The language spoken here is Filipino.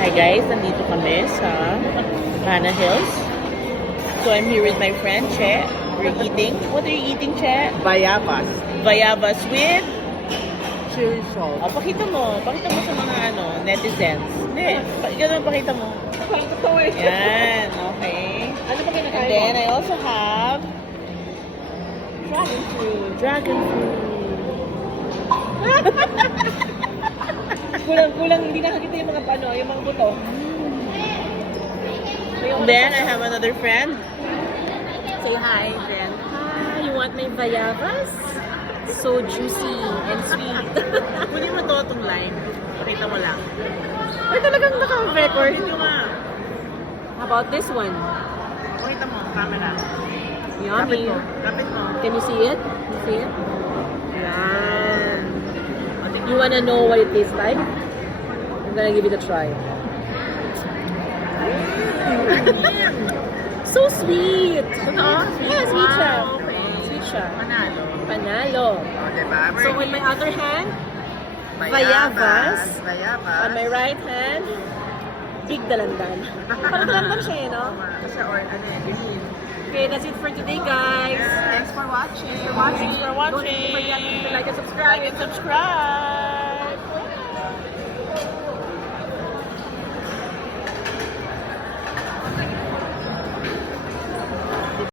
Hi guys, nandito kami sa Mana Hills. So I'm here with my friend Che. We're eating. What are you eating, Che? Bayabas. Bayabas with... Chili salt. Oh, pakita mo. Pakita mo sa mga netizens. Hindi, ganun pakita mo. Yan, okay. Ano pa kinakain And then I also have Dragon fruit. dragon fruit. Kulang, hindi nakakita yung mga yung mga buto. And then I have another friend. Say hi, Jen. Hi, you want my bayabas? So juicy and sweet. Kunin mo to itong line. Pakita mo lang. Ay, talagang naka-record. Pakita nga. How about this one? Pakita mo, camera. Yummy. Kapit mo. Can you see it? You see it? Yan. You wanna know what it tastes like? I'm gonna give it a try. So sweet! Yeah, sweet siya. Okay. Sweet siya. Manalo. Panalo. O, diba? So with my other hand, bayabas. Bayabas. on my right hand, big dalandan. Parang dalandan siya, no? Kasi green. Okay, that's it for today, guys. Thanks for watching. Thanks for watching. Don't Don't forget to like and subscribe. Like and subscribe.